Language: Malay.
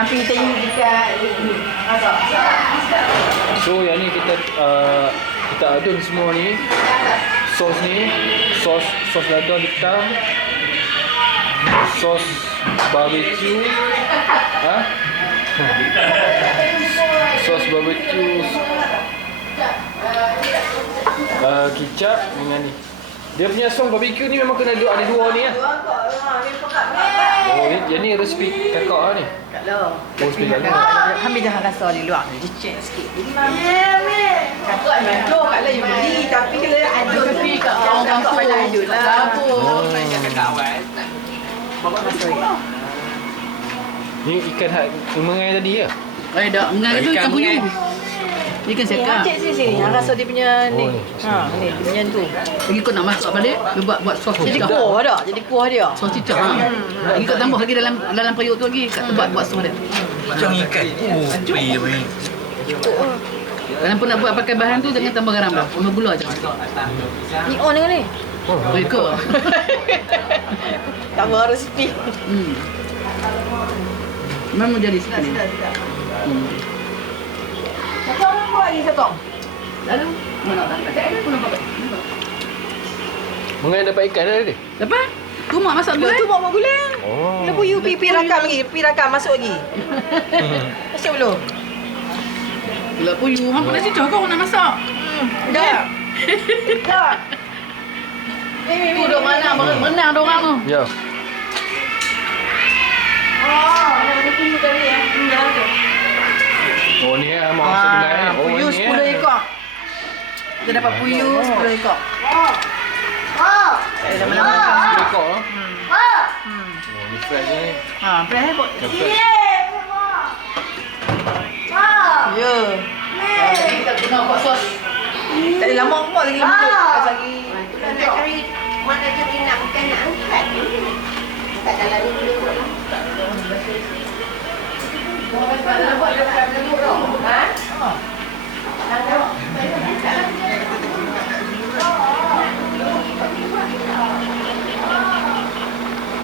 Api tadi dekat ni. So yang ni kita adun semua ni. Sos ni, sos lada hitam, sos barbecue, sos barbecue, kicap dengan ni. Dia punya sos barbecue ni memang kena ada dua ni lah. Oh, yang ni resipi kakak lah ni. Tak lah. Oh, resipi kakak. Ambil jangan rasa di luar ni. Dia cek sikit. Kakak memang tu kat lah yang beli. Tapi kalau ada resipi kat orang kampung ada lah. Dapur. Kakak awal. Bawa masuk. Ni ikan mengai tadi ya? Tak. Mengai tu ikan puyuh. Ikan sekar. Cek sini. Yang rasa dia punya ni. Oh, ni. Ni dia punya tu. Lagi kau nak masak balik, dia buat sos Jadi cicak. kuah dah. Jadi kuah dia. Sos cicak. Lagi kau tambah lagi dalam periuk tu lagi, kat buat sos dia. Macam ikan. Oh, peri main. Kalau pun nak buat pakai bahan tu jangan tambah garam dah. Tambah gula je. Ni on dengan ni. Oh, ikut. Tambah resipi. Memang jadi sikit. Satu orang buat lagi satu. Lalu mana tak ada pun nampak. Mengai dapat ikan dah tadi? Dapat? Tu mak masak dulu. Tu mak guling. Oh. Dia puyu pi rakam lagi. Pi rakam masuk lagi. Masuk belum? Gula puyuh. Hang pun dah cicak kau nak masak. Dah. Dah. Tu dok mana berenang dia orang tu. Ya. Ada puyu tadi ya. Oh ni mak masak gulai ni. Oh Puyu ni. 10 ekor. Kita dapat puyu 10 ekor. Dah lama-lama makan. Ekor lah. Oh ni fresh ni. Fresh buat. Fresh. Ya. Kita guna buat sos. Tak ada lama pun lagi lembut. Lagi. Nak cari mana jadi nak bukan nak angkat. Tak dalam ni dulu. Buat dekat lembut dah lembut dah. Ha?